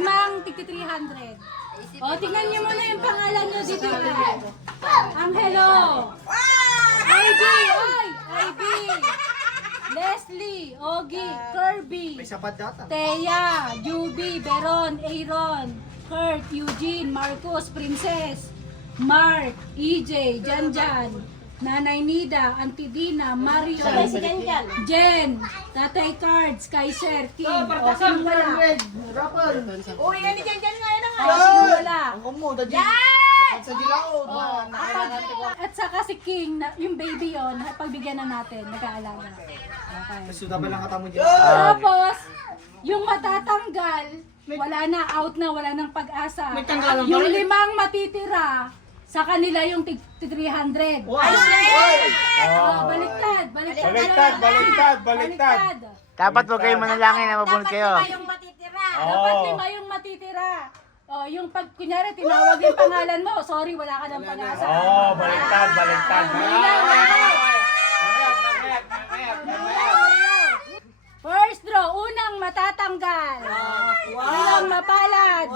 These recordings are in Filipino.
limang tigti 300. O, tingnan niyo muna yung pangalan niyo dito. Angelo. IB, oy! IB. Leslie, Ogie, Kirby, May sapat data. Thea, Juby, Beron, Aaron, Kurt, Eugene, Marcos, Princess, Mark, EJ, Janjan, Nanay Nida, Auntie Dina, Mario, Jen, Tatay Cards, Kaiser, King, o sino wala? Uy, yan ni Jan nga yun O sino wala? Ang kumuda dyan. Sa dilaw. At saka si King, yung baby yon, pagbigyan na natin, nag-aalaga. Okay. Suda ba lang kata mo dyan? Tapos, yung matatanggal, wala na, out na, wala nang pag-asa. May tanggalan ba Yung rin? limang matitira, sa kanila yung 300. Baliktad. Dapat huwag kayong manalangin na mabunod kayo. Yung matitira. Dapat lima yung matitira. O, yung pag, kunyari, tinawag yung pangalan mo, sorry, wala ka ng pag-asa. Baliktad. First draw, unang matatanggal. Unang mapalad.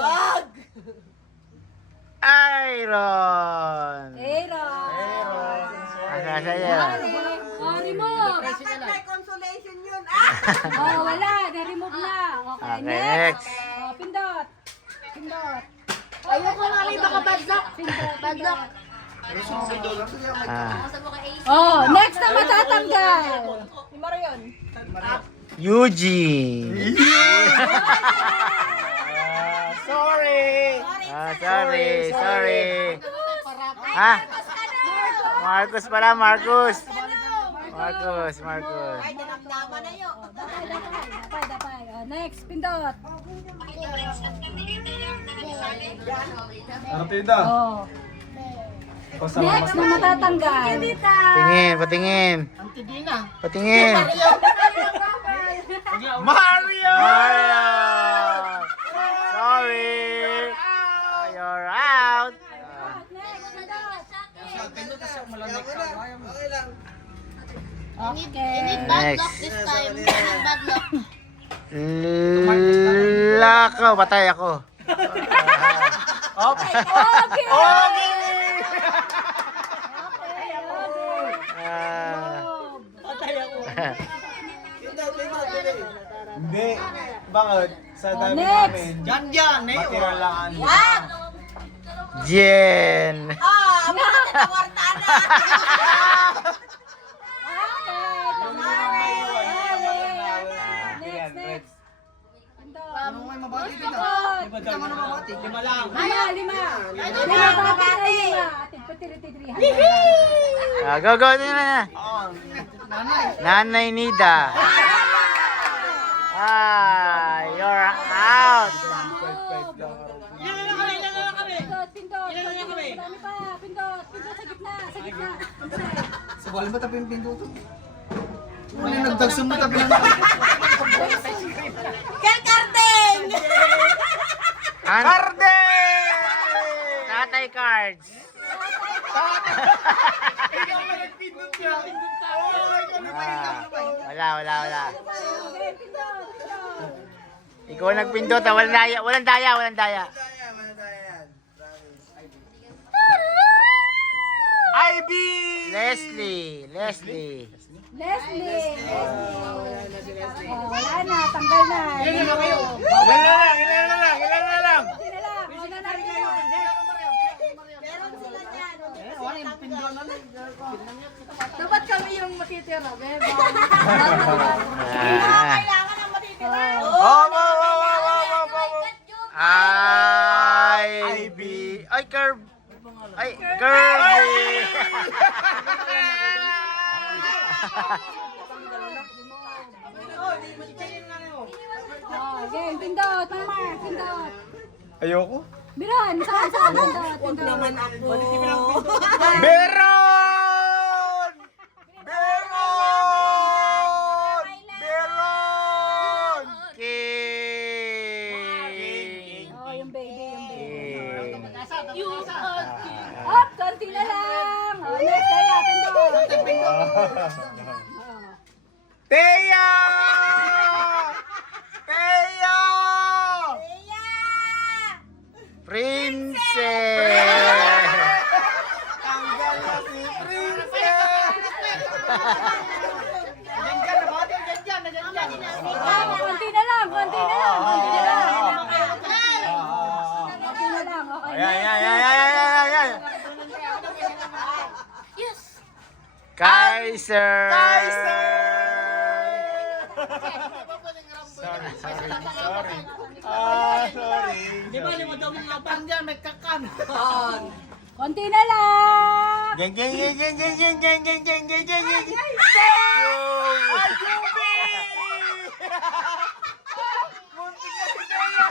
Iron! Aaron. Asa sa'yo? Remove. Dapat may consolation yun. Wala, na-remove na. Okay, Okay, next. next. Pindot. Ayoko nga may baka badlock. Badlock. Ah. Next na matatanggal. Eugene! Sorry! Sorry. Ha? Marcos pala, Marcos. Ay, dinamdama na yun. Dapay. Next, pindot. Artida. Next na matatanggal. Patingin. Antidina. Patingin. Mario! Sorry. You're out. Next. Lakaw, patay ako. Okay. Hindi. Bakit? Sa dami Next. namin. Dyan. Matiralaan. Jen. Bakit natawarta na? Next. Ano may mabati dito? Hindi ka na mabati. Lima lang. Lima. Go. Nanay Nida. You're out. Pindot sa gitna. Sa bali ba tabi yung pinduto? Ano yung nagdagsam mo tabi ng... Karteng! Carde! Tatay Cards. Wala. Ikaw ang nagpindot, walang daya. IB! Leslie. Wala na, tanggal na. Ilan na lang. Dapat kami yung matitira. Kailangan ng matitira. IB. Kirby. Again, pindot. Ayoko. Biron, saan? Pindot. Naman ako. Beron! King. Yung baby. King. Up, konti na lang. Next, kaya, pindot. Teya! Princess! Tanggal na si Princess! Konti na lang, konti na lang, konti na lang. Konti na lang, okay na. Ayan. Kaiser! Sorry. Sorry. Di ba, lima daw ng lapang dyan, may kakan. Konti na lang. Geng. Konti na lang.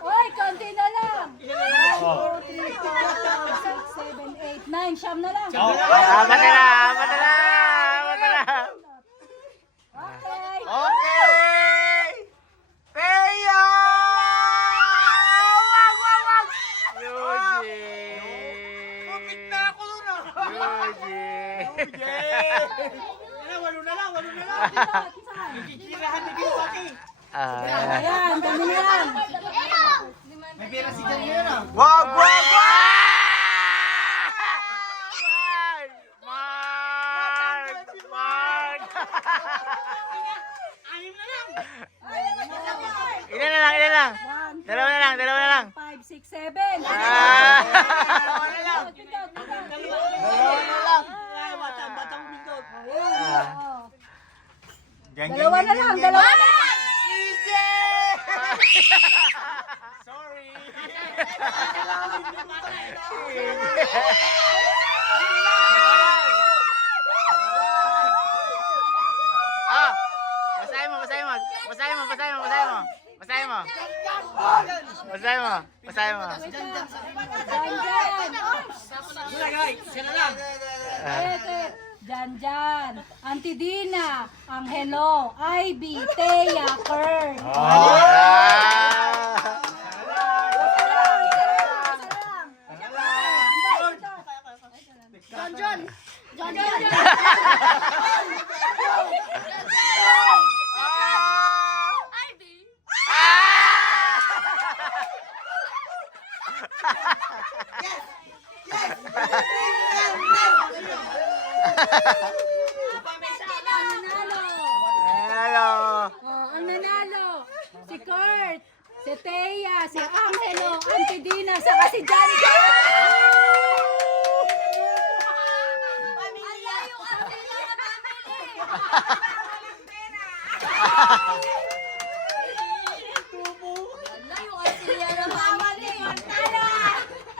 Oy, konti na lang. 1, 2, 3, 4, 5, 6, 7, 8, 9. Siyam na lang. Apat na lang. Okay. Okay! Peyo! Wag! Eugene! Kupit na ako nun ah. Wala, walo na lang. Kikirahan ni Kiwaki. Ayan, dami na yan. May pera si Jan ngayon ah. Wag! Mark! Anim na lang. Ilan na lang. 1, Dalawa na lang. 5, 6, 7. Dalawa na lang. Ay, batang bindot. Dalawa na lang. Sorry. Basahin mo. Gulagay, siya na lang. Janjan, Auntie Dina, Angelo, Ivy, Thea, Kurt. Hello. Ang nanalo, si Kurt, si Thea, si Angelo, Auntie Dina, saka si Janjan!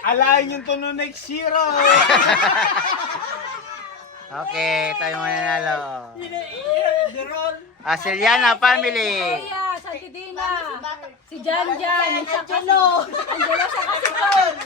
Alayin yung tono next year oh. Okay, tayo mananalo. Deron. Asiliana family. Thea, si Auntie Dina, si Janjan, si Angelo, saka si Kurt.